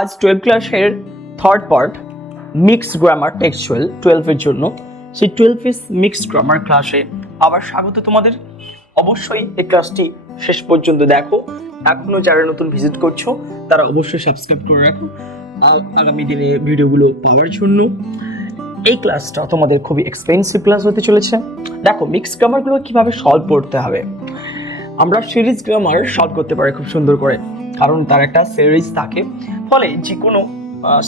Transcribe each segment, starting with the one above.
আজ 12 ক্লাসের third part mixed grammar textual 12 এর জন্য সেই 12 এর মিক্সড গ্রামার ক্লাসে আবার স্বাগত তোমাদের। অবশ্যই এই ক্লাসটি শেষ পর্যন্ত দেখো। এখনো যারা নতুন ভিজিট করছো তারা অবশ্যই সাবস্ক্রাইব করে রাখো আগামী দিনে ভিডিওগুলো পাওয়ার জন্য। এই ক্লাসটা তোমাদের খুবই এক্সপেন্সিভ ক্লাস হতে চলেছে। দেখো মিক্সড গ্রামারগুলো কিভাবে সলভ করতে হবে। আমরা সিরিজ গ্রামার সলভ করতে পারি খুব সুন্দর করে, কারণ তার একটা সিরিজ থাকে, ফলে যে কোনো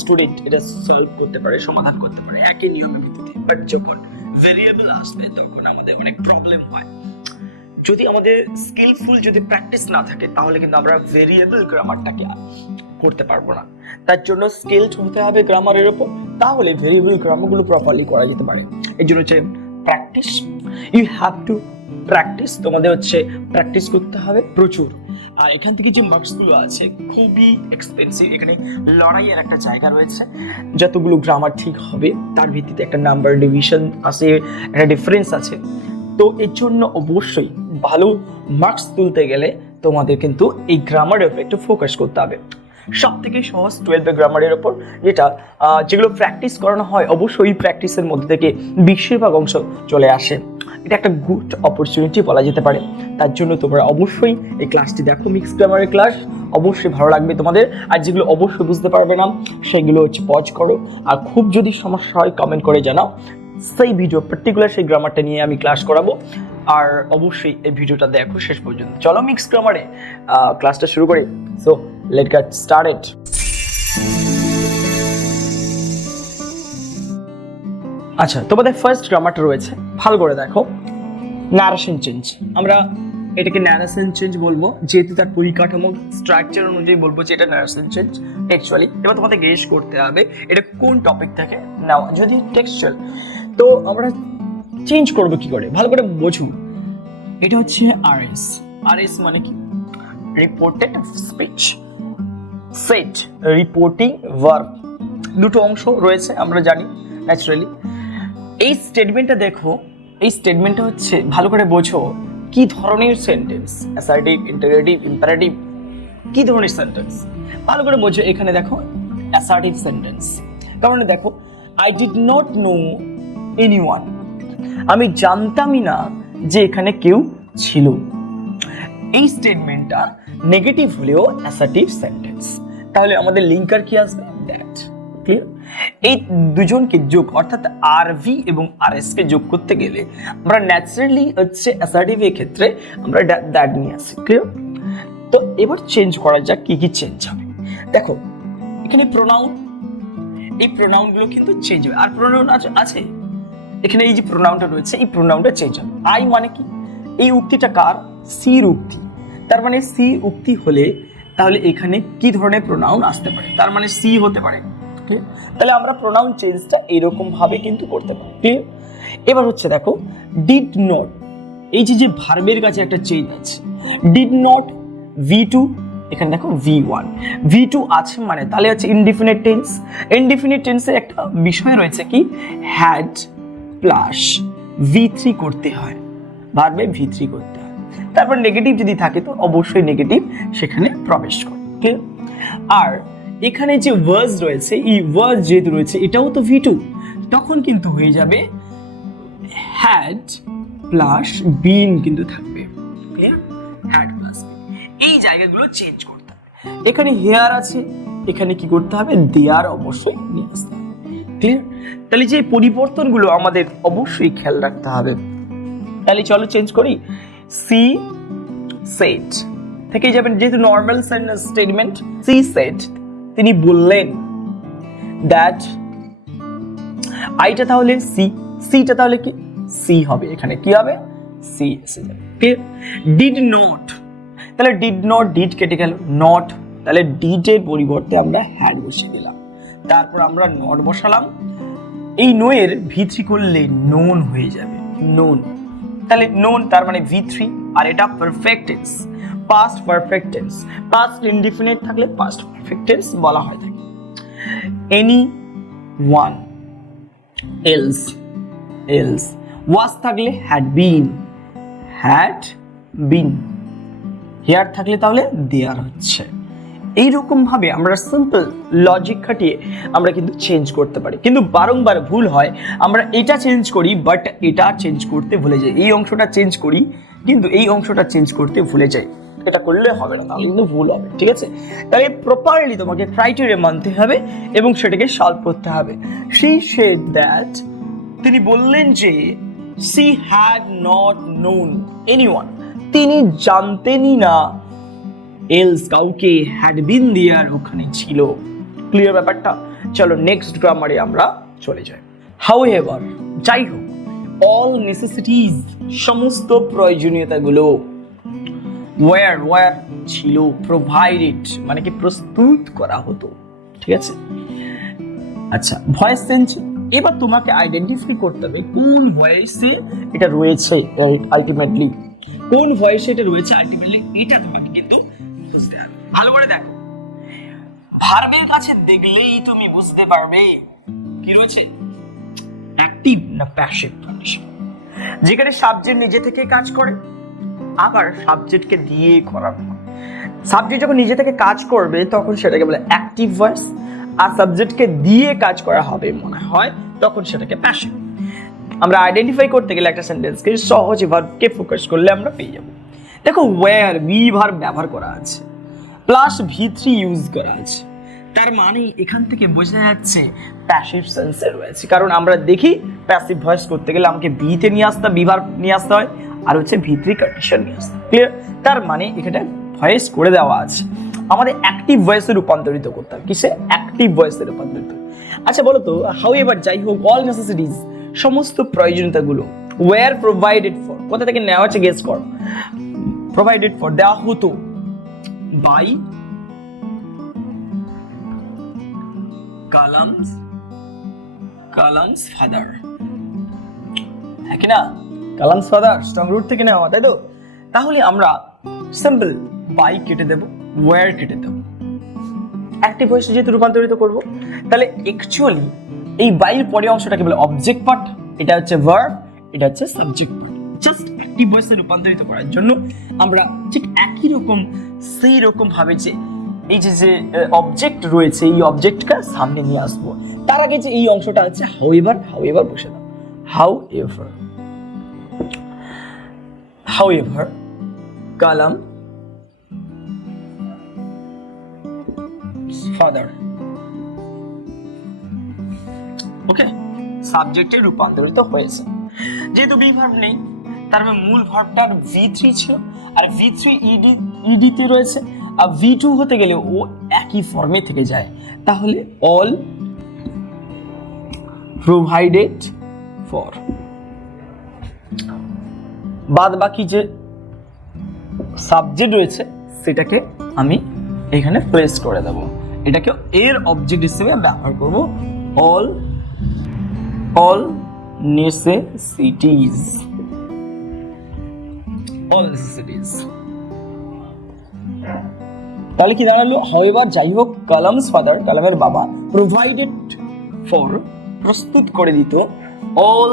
স্টুডেন্ট এটা সলভ করতে পারে, সমাধান করতে পারে একই নিয়মের ভিত্তিতে। বাট যখন ভেরিয়েবল আসবে তখন আমাদের অনেক প্রবলেম হয়। যদি আমাদের স্কিলফুল যদি প্র্যাকটিস না থাকে তাহলে কিন্তু আমরা ভেরিয়েবল গ্রামারটাকে করতে পারবো না। তার জন্য স্কিলড হতে হবে গ্রামারের উপর, তাহলে ভেরিয়েবল গ্রামারগুলো প্রপারলি করা যেতে পারে। এই জন্য হচ্ছে practice, you have to practice. তোমাদের হচ্ছে প্র্যাকটিস করতে হবে প্রচুর। আর এখান থেকে যে মার্কসগুলো আছে খুবই এক্সপেন্সিভ। এখানে লড়াইয়ের একটা জায়গা রয়েছে, যতগুলো গ্রামার ঠিক হবে তার ভিত্তিতে একটা নাম্বার ডিভিশন আছে, একটা ডিফারেন্স আছে। তো এর জন্য অবশ্যই ভালো মার্কস তুলতে গেলে তোমাদের কিন্তু এই গ্রামারের উপর একটু ফোকাস করতে হবে। সব থেকে সহজ 12 গ্রামারের ওপর, যেগুলো প্র্যাকটিস করানো হয় অবশ্যই প্র্যাকটিসের মধ্যে থেকে বেশিরভাগ অংশ চলে আসে। এটা একটা গুড অপরচুনিটি বলা যেতে পারে। তার জন্য তোমরা অবশ্যই এই ক্লাসটি দেখো, মিক্সড গ্রামারের ক্লাস অবশ্যই ভালো লাগবে তোমাদের। আর যেগুলো অবশ্যই বুঝতে পারবে না সেগুলো হচ্ছে পজ করো, আর খুব যদি সমস্যা হয় কমেন্ট করে জানাও। সেই ভিডিও পার্টিকুলার সেই গ্রামারটা নিয়ে আমি ক্লাস করাবো। আর অবশ্যই এই ভিডিওটা দেখো শেষ পর্যন্ত। চলো মিক্সড গ্রামারে ক্লাসটা শুরু করি। So let's get started. আচ্ছা, তোমাদের ফার্স্ট গ্রামারটা রয়েছে, ভালো করে দেখো। ন্যারেশন চেঞ্জ, আমরা এটাকে ন্যারেশন চেঞ্জ বলবো, যেহেতু তার পরিকাঠামো স্ট্রাকচার অনুযায়ী বলবো যে এটা ন্যারেশন চেঞ্জ টেক্সচুয়ালি। এবার তোমাদের গেস করতে হবে এটা কোন টপিক থেকে নেওয়া। যদি টেক্সচুয়াল, তো আমরা চেঞ্জ করবো কি করে, ভালো করে বোঝো। এটা হচ্ছে আরএস। আরএস মানে কি? Reported speech. Set reporting verb, দুটো অংশ রয়েছে আমরা জানি ন্যাচারালি। এই স্টেটমেন্টটা দেখো, এই স্টেটমেন্টটা হচ্ছে ভালো করে বোঝো কি ধরনের সেন্টেন্স, অ্যাসার্টিভ, ইন্টারোগেটিভ, ইম্পারেটিভ, কি ধরনের সেন্টেন্স ভালো করে বোঝো। এখানে দেখো অ্যাসার্টিভ সেন্টেন্স, কারণ দেখো I did not know anyone, আমি জানতামই না যে এখানে কেউ ছিল। এই স্টেটমেন্টটা নেগেটিভ হলেও অ্যাসার্টিভ সেন্টেন্স, তাহলে আমাদের লিঙ্কার কি আসবে? দ্যাট। ক্লিয়ার? এই দুজনকে যোগ অর্থাৎ আরভি এবং আরএস কে যোগ করতে গেলে আমরা ন্যাচারালি হচ্ছে অ্যাসার্টিভ এর ক্ষেত্রে আমরা দ্যাট নিয়ে আসি। ক্লিয়ার? তো এবার চেঞ্জ করা যাক কি কি চেঞ্জ হবে। দেখো এখানে প্রোনাউন, এই প্রোনাউনগুলো কিন্তু চেঞ্জ হবে। আর প্রোনাউন আছে এখানে, এই যে প্রোনাউনটা রয়েছে এই প্রোনাউনটা চেঞ্জ হবে। আই মানে কি? এই উক্তিটা কার? সির উক্তি। তার মানে সি উক্তি হলে তাহলে এখানে কি ধরনের প্রোনাউন আসতে পারে? তার মানে সি হতে পারে। তাহলে আমরা প্রোনাউন চেঞ্জটা এরকম ভাবে কিন্তু করতে পারি। এবার হচ্ছে দেখো ডিড নট, এই যে ভার্বের কাছে একটা চেঞ্জ আছে। ডিড নট V2, এখানে দেখো V1, V2 আছে মানে তাহলে হচ্ছে ইনডিফিনিট টেন্স। ইনডিফিনিট টেন্সের একটা বিষয় রয়েছে কি, হ্যাড প্লাস V3 করতে হয়, ভার্বে V3 করতে হয়। তারপর নেগেটিভ যদি থাকে তো অবশ্যই নেগেটিভ সেখানে প্রবেশ করে। আর এখানে যে ওয়াজ রয়েছে, এই ওয়াজ যেহেতু রয়েছে এটাও তো V2, তখন কিন্তু হয়ে যাবে হ্যাড প্লাস বিন কিন্তু থাকবে। হ্যাড প্লাস এই জায়গাগুলো চেঞ্জ করতে হবে। এখানে হেয়ার আছে, এখানে কি করতে হবে? দেয়ার অবশ্যই নিয়ে আসতে হবে। ক্লিয়ার? তাহলে যে পরিবর্তনগুলো আমাদের অবশ্যই খেয়াল রাখতে হবে। তাহলে চলো চেঞ্জ করি। সি সেড থেকে যাবেন, যেহেতু নর্মাল স্টেটমেন্ট। সি সেড, তিনি বললেন। দ্যাট আইটা তাহলে সি, সিটা তাহলে কি? সি হবে। এখানে কি হবে? সি এসে যাবে। ডিড নট, তাহলে ডিড নট, ডিড কেটে গেল, নট, তাহলে ডিড এর পরিবর্তে আমরা হ্যাড বসিয়ে দিলাম। তারপর আমরা নট বসালাম। এই নো এর V3 করলে নোন হয়ে যাবে, নোন। তাহলে নোন তার মানে V3, আর এটা perfect tense, past perfect tense. Past indefinite থাকলে পাস্ট পারফেক্ট টেন্স বলা হয় থাকে। Anyone, else, else. Was থাকলে had been, had been. Here থাকলে তাহলে দেয়ার হচ্ছে। এইরকম ভাবে আমরা সিম্পল লজিক খাটিয়ে আমরা কিন্তু চেঞ্জ করতে পারি, কিন্তু বারংবার ভুল হয়। আমরা এটা চেঞ্জ করি বাট এটা চেঞ্জ করতে ভুলে যাই, এই অংশটা চেঞ্জ করি কিন্তু এই অংশটা চেঞ্জ করতে ভুলে যাই। এটা করলে হবে না, তাহলে কিন্তু ভুল হবে। ঠিক আছে, তাহলে প্রপারলি তোমাকে ক্রাইটেরিয়া মানতে হবে এবং সেটাকে সলভ করতে হবে। she said that, তিনি বললেন যে she had not known anyone, তিনি জানতেনই না, else কাউকে, had been there, ওখানে ছিল। ক্লিয়ার ব্যাপারটা? চলো নেক্সট গ্রামারে আমরা চলে যাই। however, যাই হোক, all necessities, সমস্ত প্রয়োজনীয়তাগুলো, where ছিল, provided মানে কি প্রস্তুত করা হতো। ঠিক আছে, আচ্ছা ভয়েস চেঞ্জ। এবার তোমাকে আইডেন্টিফাই করতে হবে কোন ভয়েসে এটা রয়েছে, আলটিমেটলি কোন ভয়েসে এটা রয়েছে আলটিমেটলি, এটা তোমাকে কিন্তু বুঝতে হবে। ভালো করে দেখো, ভার্বের কাছে দেখলেই তুমি বুঝতে পারবে কি রয়েছে, অ্যাক্টিভ না প্যাসিভ কন্ডিশন। যেখানে সাবজেক্ট নিজে থেকে কাজ করে, আবার সাবজেক্টকে দিয়ে করাবে। সাবজেক্ট যখন নিজে থেকে কাজ করবে তখন সেটাকে বলে অ্যাক্টিভ ভয়েস, আর সাবজেক্টকে দিয়ে কাজ করা হবে মনে হয় তখন সেটাকে প্যাসিভ। আমরা আইডেন্টিফাই করতে গেলে একটা সেন্টেন্সকে সহজে ভার্বকে ফোকাস করলে আমরা পেয়ে যাব। দেখো ওয়্যার বি ভার্ব ব্যবহার করা আছে, প্লাস V3 ইউজ করা আছে, তার মানে এখান থেকে বোঝা যাচ্ছে প্যাসিভ সেন্সে রয়েছে। কারণ আমরা দেখি প্যাসিভ ভয়েস করতে গেলে আমাকে বিতে নিয়ে আসতে, বি ভার্ব নিয়ে আসতে হয়, আর হচ্ছে V3 কন্ডিশন নিয়ে আসতে। ক্লিয়ার? তার মানে এখানে ভয়েস করে দেওয়া আছে, আমাদের অ্যাক্টিভ ভয়েসে রূপান্তরিত করতে হবে। কিসে? অ্যাক্টিভ ভয়েসে রূপান্তরিত। আচ্ছা বলো তো, হাউএভার যাই হোক, অল নেসেসিটিস সমস্ত প্রয়োজনীয়তাগুলো, ওয়্যার প্রোভাইডেড ফর, কোথা থেকে নেওয়া হচ্ছে গেস করো। প্রোভাইডেড ফর দেওয়া হতো বাই কালামস ফাদার, হ্যাঁ কি না? কালামস ফাদার স্ট্রং রুট থেকে নেওয়া, তাই তো? তাহলে আমরা সিম্পল বাই কেটে দেব, ওয়্যার কেটে দেব, অ্যাক্টিভ ভয়েসে যেহেতু রূপান্তরিত করব, তাহলে অ্যাকচুয়ালি এই বাইয়ের পরের অংশটাকে বলে অবজেক্ট পার্ট, এটা হচ্ছে ভার্ব, এটা হচ্ছে সাবজেক্ট পার্ট। জাস্ট অ্যাক্টিভ ভয়েসে রূপান্তরিত করার জন্য আমরা ঠিক একই রকম সেই রকম ভাবে যে এই যে অবজেক্ট রয়েছে এই অবজেক্টকে সামনে নিয়ে আসবো। তার আগে যে এই অংশটা আছে হাউএভার বসে দাও, হাউএভার কালাম ফাদার, ওকে, সাবজেক্টে রূপান্তরিত হয়েছে। যেহেতু বি ভার্ব নেই, তার মানে মূল ভার্বটার V3 ছিল, আর V3 ইডি তে রয়েছে, আর V2 হতে গেলে ও একই ফর্মে থেকে যায়। তাহলে অল প্রোভাইডেড ফর, বাদ বাকি যে সাবজেক্ট রয়েছে সেটাকে আমি এখানে প্লেস করে দেব, এটাকে এর অবজেক্ট হিসেবে ব্যবহার করব। all necessities, তাহলে কি দাঁড়ালো? হাউএভার যাই হোক, কালামস ফাদার কালামের বাবা, প্রোভাইডেড ফর প্রস্তুত করে দিত, অল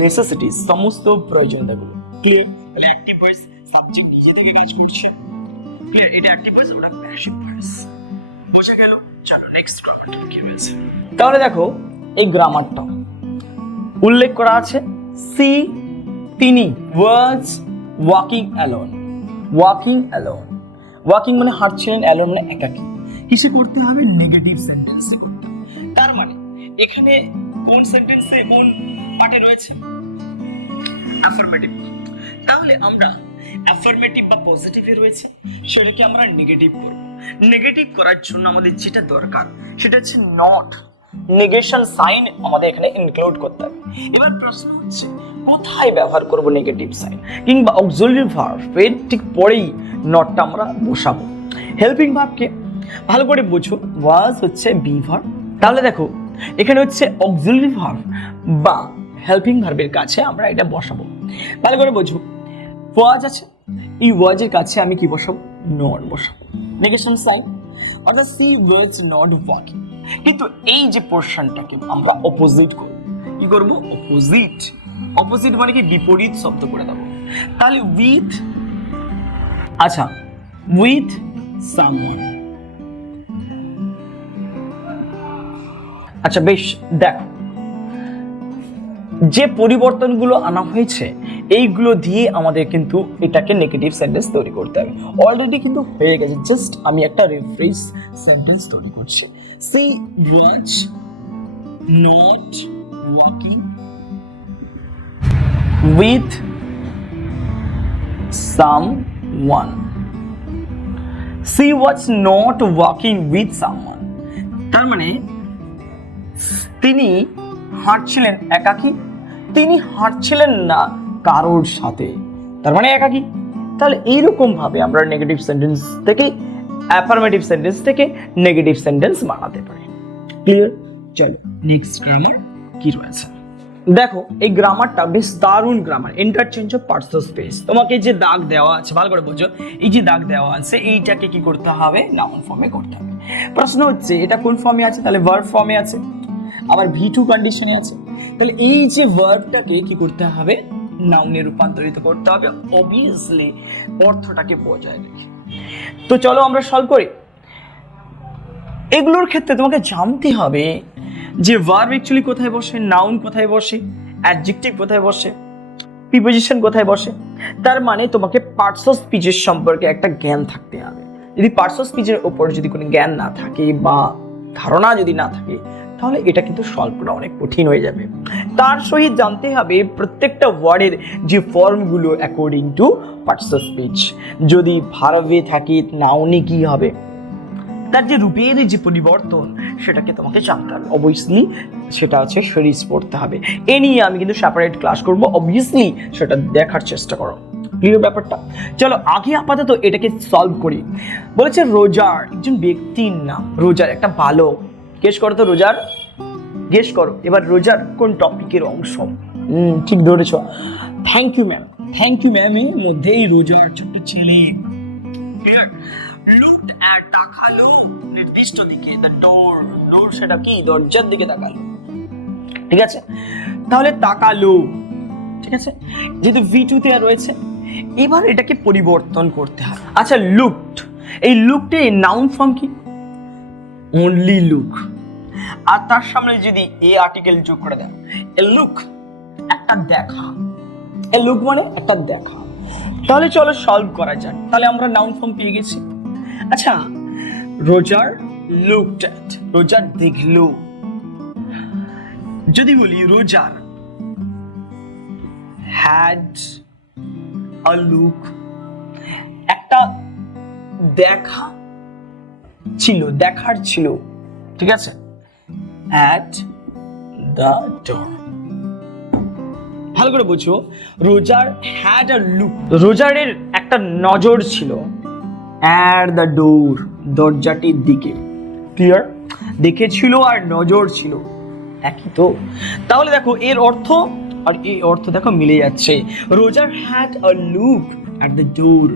নেসেসিটিস সমস্ত প্রয়োজনীয়তাগুলো। ক্লিয়ার? তাহলে অ্যাক্টিভ ভয়েস সাবজেক্ট নিজে থেকে কাজ করছে। ক্লিয়ার? এটা অ্যাক্টিভ ভয়েস, ওটা প্যাসিভ ভয়েস। বুঝে গেল? চলো নেক্সট গ্রামারটা কি রয়েছে। তাহলে দেখো এই গ্রামারটা উল্লেখ করা আছে, সি তিনি ওয়াজ ওয়াকিং অ্যালোন, ওয়াকিং মানে হাঁটছিলেন, অ্যালোন মানে একাকী। কিসে করতে হবে? নেগেটিভ সেন্টেন্সে। তার মানে এখানে কোন সেন্টেন্সে কোন পার্টে রয়েছে? অ্যাফার্মেটিভ। তাহলে আমরা অ্যাফার্মেটিভ বা পজিটিভে রয়েছে সেটাকে আমরা নেগেটিভ করব। নেগেটিভ করার জন্য আমাদের যেটা দরকার সেটা হচ্ছে নট, নেগেশন সাইন আমাদের এখানে ইনক্লুড করতে হবে। এবার প্রশ্ন হচ্ছে কোথায় ব্যবহার করব নেগেটিভ সাইন, কিংবা অক্সিলারি ভার্বের ঠিক পরেই নটটা আমরা বসাবো। হেল্পিং ভার্বকে ভালো করে বোঝো, ওয়াজ হচ্ছে বি ভার্ব, তাহলে দেখো এখানে হচ্ছে অক্সিলারি ভার্ব বা হেল্পিং ভার্বের কাছে আমরা এটা বসাবো। ভালো করে বোঝো, ওয়াজ আছে, এই ওয়াজের কাছে আমি কি বসাবো? নট বসাবো, নেগেশন সাইন, অর্থাৎ সি ওয়াজ নট ওয়াকিং। কিন্তু এই যে পোর্শনটাকে আমরা অপোজিট করব, কি করব? অপোজিট মানে কি বিপরীত শব্দ করে দেবো। তাহলে উইথ, আচ্ছা উইথ সামওয়ান। আচ্ছা বেশ, দেখো যে পরিবর্তনগুলো আনা হয়েছে এইগুলো দিয়ে আমাদের কিন্তু এটাকে নেগেটিভ সেন্টেন্স তৈরি করতে হবে। অলরেডি কিন্তু হয়ে গেছে, জাস্ট আমি একটা রিফ্রেশ সেন্টেন্স তৈরি করছি। C was not walking with someone. C was not walking with someone, তার মানে তিনি হাঁটছিলেন একাকী, তিনি হাঁটছিলেন না কারোর সাথে, তার মানে একাকী। তাহলে এইরকম ভাবে আমরা নেগেটিভ সেন্টেন্স থেকে অ্যাফার্মেটিভ সেন্টেন্স থেকে নেগেটিভ সেন্টেন্স বানাতে পারি। ক্লিয়ার? চলো নেক্সট গ্রামার কি রয়েছে দেখো। এই গ্রামারটা বেশ দারুণ grammar, interchange of parts of speech. তোমাকে যে দাগ দেওয়া আছে ভালো করে বোঝো, এই যে দাগ দেওয়া আছে এইটাকে কি করতে হবে, নাউন ফর্মে করতে হবে। প্রশ্ন হচ্ছে এটা কোন ফর্মে আছে, তাহলে ভার্ব ফর্মে আছে, আবার V2 কন্ডিশনে আছে। তাহলে এই যে ভার্বটাকে কি করতে হবে, নাউনে রূপান্তরিত করতে হবে, অবভিয়াসলি অর্থটাকে বজায় রেখে। তো চলো আমরা সলভ করি। এগুলোর ক্ষেত্রে তোমাকে জানতে হবে যে ভার্ব অ্যাকচুয়ালি কোথায় বসে, নাউন কোথায় বসে, অ্যাডজেক্টিভ কোথায় বসে, প্রিপোজিশন কোথায় বসে। তার মানে তোমাকে পার্টস অফ স্পিচের সম্পর্কে একটা জ্ঞান থাকতে হবে। যদি পার্টস অফ স্পিচের উপর যদি কোনো জ্ঞান না থাকে বা ধারণা যদি না থাকে, তাহলে এটা কিন্তু সলভ করা অনেক কঠিন হয়ে যাবে। তার সহিত জানতে হবে প্রত্যেকটা ওয়ার্ডের যে ফর্মগুলো according to parts of speech. যদি ভার্বে থাকে নাউনে কি হবে, তার যে রূপের যে পরিবর্তন সেটাকে তোমাকে জানতে হবে। অবভিয়াসলি সেটা হচ্ছে সিরিজ পড়তে হবে। এ নিয়ে আমি কিন্তু সেপারেট ক্লাস করব, অবভিয়াসলি সেটা দেখার চেষ্টা করো। ক্লিয়ার ব্যাপারটা? চলো আগে আপাতত এটাকে সলভ করি। বলেছে রোজার একজন ব্যক্তির নাম, রোজার একটা ভালো, গেস করো তো রোজার, গেস করো এবার রোজার কোন টপিকের অংশ। ঠিক ধরেছ, thank you ma'am. Thank you ma'am এর মধ্যে এই রোজার ছোট্ট ছেলে লুকড অ্যাট, তাকালো নির্দিষ্ট দিকে, দ্য ডোর, ডোর সেটা কি, দরজার দিকে তাকালো। ঠিক আছে, তাহলে তাকালো, ঠিক আছে, যেহেতু V2 তে রয়েছে এবার এটাকে পরিবর্তন করতে হবে। আচ্ছা লুকড, এই লুকডে নাউন ফর্ম কি, অনলি লুক, আর তার সামনে যদি এ আর্টিকেল যোগ করে দেন, এ লুক একটা দেখা, এ লুক মানে একটা দেখা। তাহলে চলো সলভ করা যাক। তাহলে আমরা নাউন ফর্ম পেয়ে গেছি। আচ্ছা রোজার লুকড অ্যাট, রোজার দেখলো। যদি বলি রোজার হ্যাড আ লুক, একটা দেখা ছিল, দেখার ছিল, ঠিক আছে, অ্যাট দ্য ডোর। ভালো করে বুঝো, রোজার হ্যাড আ লুক, রোজারের একটা নজর ছিল, অ্যাট দ্য ডোর দরজাটির দিকে। ক্লিয়ার? দেখেছিল আর নজর ছিল একই তো। তাহলে দেখো এর অর্থ আর এই অর্থ দেখো মিলে যাচ্ছে। Roger had a look at the door,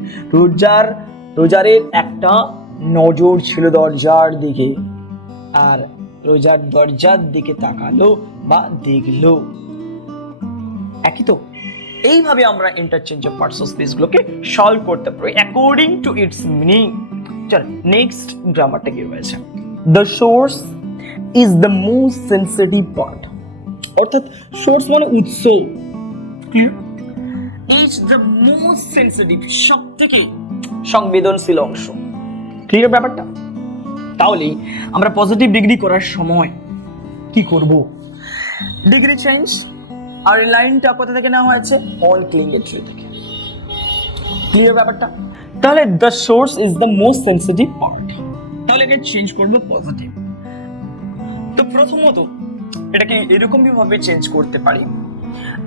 রোজারের একটা নজর ছিল দরজার দিকে, আর রোজার দরজার দিকে তাকালো বা দেখলো, একই তো। এইভাবে আমরা interchange of parts of speech গুলোকে সলভ করতে পারি অ্যাকর্ডিং টু ইটস মিনিং। চল নেক্সট গ্রামারটা কি রয়েছে, the source is the most sensitive part, অর্থাৎ সোর্স মানে উৎস। Clear? Is the most sensitive, সব থেকে সংবেদনশীল অংশ। ক্লিয়ার ব্যাপারটা? তাহলে আমরা পজিটিভ ডিগ্রি করার সময় কি করব, ডিগ্রি চেঞ্জ, আর লাইনটা কোথা থেকে নেওয়া হয়েছে, অন ক্লিংয়ের ট্রি থেকে। ক্লিয়ার ব্যাপারটা? তাহলে the source is the most sensitive part, তাহলে এটা চেঞ্জ করবো পজিটিভ। তো প্রথমত এটাকে এরকম ভাবে চেঞ্জ করতে পারি।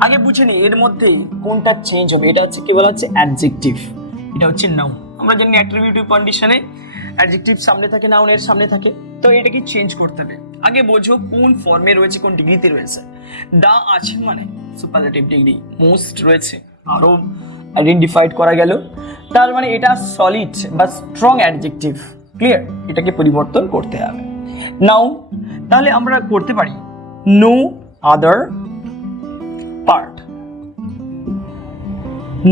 আগে বুঝে নি এর মধ্যে কোনটা চেঞ্জ হবে। এটা হচ্ছে কি বলা হচ্ছে অ্যাডজেক্টিভ, এটা হচ্ছে নাউন। আমরা জানি অ্যাট্রিবিউটিভ কন্ডিশনে অ্যাডজেক্টিভ সামনে থাকে, নাউনের সামনে থাকে। তো এটাকে চেঞ্জ করতে হবে। আগে বোঝো কোন ফর্মে রয়েছে, কোন ডিগ্রিতে রয়েছে। দা আছে মানে সুপারলেটিভ ডিগ্রি, মোস্ট রয়েছে আরো আইডেন্টিফাইড করা গেল, তার মানে এটা সলিড বা স্ট্রং অ্যাডজেক্টিভ। ক্লিয়ার? এটাকে পরিবর্তন করতে হবে। নাও তাহলে আমরা করতে পারি no other part,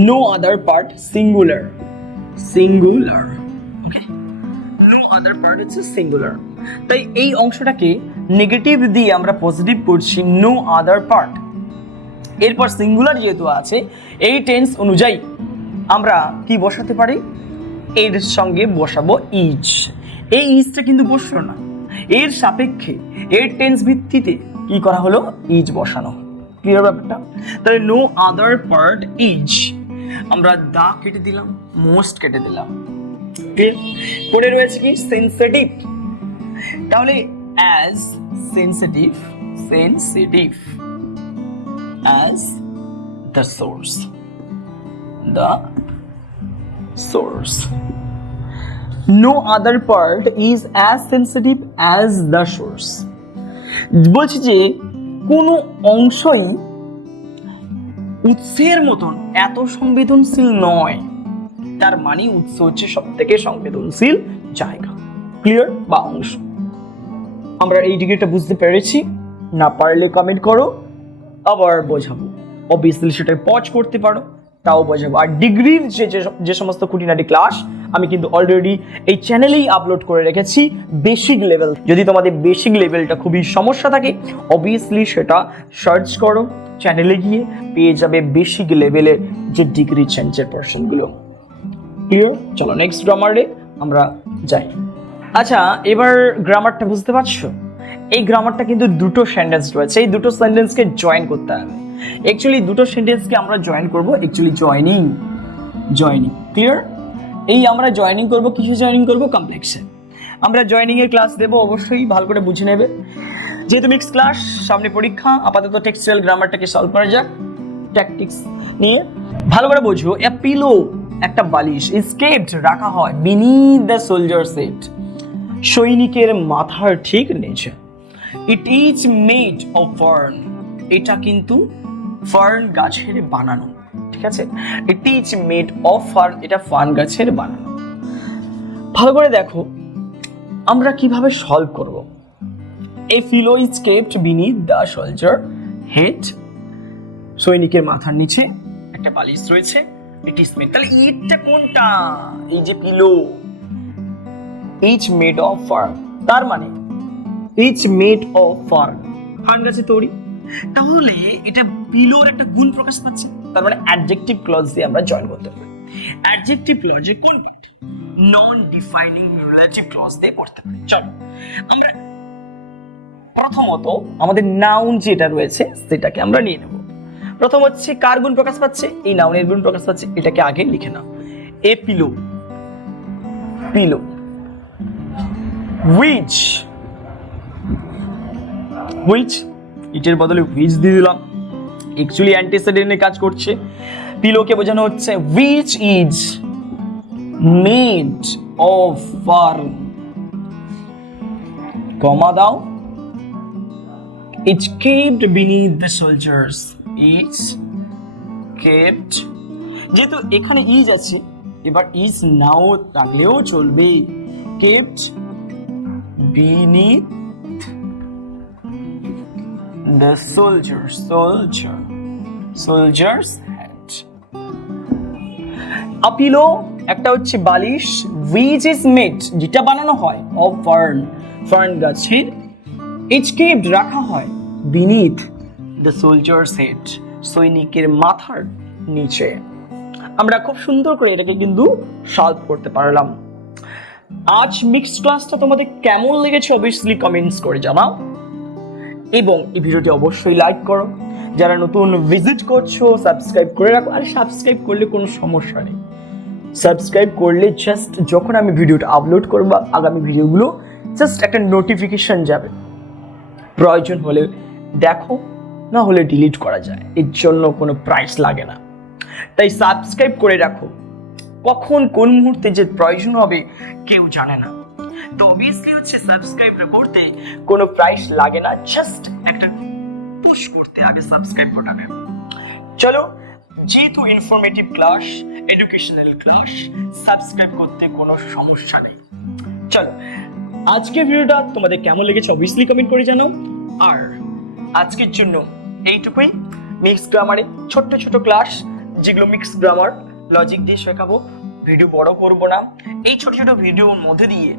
no other part singular, singular. Okay, other part হচ্ছে সিঙ্গুলার, তাই এই অংশটাকে নেগেটিভ দিয়ে আমরা পজিটিভ করছি নো আদার পার্ট। এরপর সিঙ্গুলার যেহেতু আছে এই টেন্স অনুযায়ী আমরা কি বসাতে পারি, এর সঙ্গে বসাবো ইজ। এই ইজটা কিন্তু বসলো না, এর সাপেক্ষে এর টেন্স ভিত্তিতে কি করা হলো, ইজ বসানো। ক্লিয়ার ব্যাপারটা? তাহলে নো আদার পার্ট ইজ, আমরা দা কেটে দিলাম, মোস্ট কেটে দিলাম। পরে রয়েছে কি সেন্সিটিভ, তাহলে as sensitive, sensitive as the source, the source. No other part is as sensitive as the source. বলছি যে কোনো অংশই উৎসের মতন এত সংবেদনশীল নয়, তার মানে উৎস হচ্ছে সব থেকে সংবেদনশীল জায়গা, ক্লিয়ার বা অংশ। আমরা এই ডিগ্রিটা বুঝতে পেরেছি, না পারলে কমেন্ট করো, আবার বোঝাবো। অবভিয়াসলি সেটা পজ করতে পারো, তাও বোঝাবো। আর ডিগ্রির যে সমস্ত খুঁটিনাটি ক্লাস আমি কিন্তু অলরেডি এই চ্যানেলেই আপলোড করে রেখেছি বেসিক লেভেল। যদি তোমাদের বেসিক লেভেলটা খুবই সমস্যা থাকে অবভিয়াসলি সেটা সার্চ করো, চ্যানেলে গিয়ে পেয়ে যাবে বেসিক লেভেলের যে ডিগ্রি চেঞ্জের পোর্শনগুলো। ক্লিয়ার? চলো নেক্সট গ্রামারে আমরা যাই। আচ্ছা, এবার গ্রামারটা বুঝতে পারছো? এই গ্রামারটা কিন্তু দুটো সেন্টেন্স রয়েছে, এই দুটো সেন্টেন্সকে জয়েন করতে হবে। অ্যাকচুয়ালি দুটো সেন্টেন্সকে আমরা জয়েন করব, অ্যাকচুয়ালি জয়েনিং। ক্লিয়ার? এই আমরা জয়েনিং করব, কিসে জয়েনিং করব? কমপ্লেক্সে। আমরা জয়েনিং এর ক্লাস দেব, অবশ্যই ভালো করে বুঝে নেবে। যেহেতু মিক্স ক্লাস, সামনে পরীক্ষা, আপাতত টেক্সচুয়াল গ্রামারটাকে সলভ করা যাক ট্যাকটিক্স নিয়ে। ভালো করে বোঝো, এ পিলো একটা বালিশ ইজ কেপ্ট রাখা হয় বিনিথ দ্য সোলজার সেট, সৈনিকের মাথার ঠিক নিচে। It is made of fern, এটা কিন্তু ফার্ন গাছের বানানো, ঠিক আছে? It is made of fern, এটা ফার্ন গাছের বানানো। ভালো করে দেখো আমরা কিভাবে সলভ করব। A pillow is kept beneath the soldier head, সৈনিকের মাথার নিচে একটা বালিশ রয়েছে। ইট ইজ মেড, তাহলে ইটটা কোনটা? এই যে pillow, is made of fern, তার মানে is made of fern, fern গাছে তৈরি। তাহলে এটা পিলোর একটা গুণ প্রকাশ পাচ্ছে, তার মানে অ্যাডজেক্টিভ ক্লজ দিয়ে আমরা জয়েন করতে পারি। অ্যাডজেক্টিভ ক্লজে কোন পার্ট? নন ডিফাইনিং রিলেটিভ ক্লজ দিয়ে করতে পারি। চলো আমরা প্রথমত আমাদের নাউন যেটা রয়েছে সেটাকে আমরা নিয়ে নেব। প্রথম হচ্ছে কার গুণ প্রকাশ পাচ্ছে? এই নাউনের গুণ প্রকাশ পাচ্ছে, এটাকে আগে লিখে নাও। এ পিলো, পিলো। which, which, ইটের বদলে which দিয়ে দিলাম, অ্যাকচুয়ালি অ্যান্টিসিডেন্টে কাজ করছে। পিলোকে বোঝানো হচ্ছে which is made of fern, কমা দাও, it's kept beneath the soldiers, it's kept, যেহেতু এখানে ইজ আছে এবার ইজ নাও থাকলেও চলবে, kept beneath the soldier's head. আপিলো একটা হচ্ছে বালিশ, which is made যেটা বানানো হয় of ফার্ন গাছের, it's kept রাখা হয় beneath the soldier's head সৈনিকের মাথার নিচে। আমরা খুব সুন্দর করে এটাকে কিন্তু সলভ করতে পারলাম। আজ মিক্সড ক্লাসটা তোমাদের কেমন লেগেছে অবভিয়াসলি কমেন্টস করে জানাও, এবং এই ভিডিওটি অবশ্যই লাইক করো। যারা নতুন ভিজিট করছো সাবস্ক্রাইব করে রাখো। আর সাবস্ক্রাইব করলে কোনো সমস্যা নেই, সাবস্ক্রাইব করলে জাস্ট যখন আমি ভিডিওটা আপলোড করবো আগামী ভিডিওগুলো জাস্ট একটা নোটিফিকেশন যাবে, প্রয়োজন হলে দেখো, না হলে ডিলিট করা যায়, এর জন্য কোনো প্রাইস লাগে না। তাই সাবস্ক্রাইব করে রাখো, কখন কোন মুহূর্তে যে প্রয়োজন হবে কেউ জানে না। তো অবভিয়াসলি হচ্ছে সাবস্ক্রাইব করতে কোনো প্রাইস লাগে না, জাস্ট একটা পুশ করতে আগে সাবস্ক্রাইব করতে। চলো, যেহেতু informative class, educational class, subscribe করতে কোনো সমস্যা নেই। চলো, আজকের ভিডিওটা তোমাদের কেমন লেগেছে অবভিয়াসলি কমেন্ট করে জানাও। আর আজকের জন্য এইটুকুই। মিক্স গ্রামারে ছোট্ট ছোট ক্লাস যেগুলো মিক্স গ্রামার লজিক দিয়ে শেখাবো, ভিডিও বড় করব না। এই ছোট ছোট ভিডিওর মধ্যে দিয়ে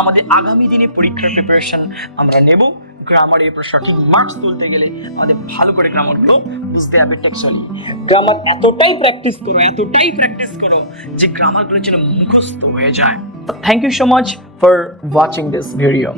আমাদের আগামী দিনে পরীক্ষার প্রিপারেশন আমরা নেব। গ্রামার এর সঠিক মার্কস তুলতে গেলে আমাদের ভালো করে গ্রামারগুলো বুঝতে হবে। টেক্সচুয়ালি গ্রামার এতটাই প্র্যাকটিস করো যে গ্রামারগুলো যেন মুখস্থ হয়ে যায়। Thank you so much for watching this video.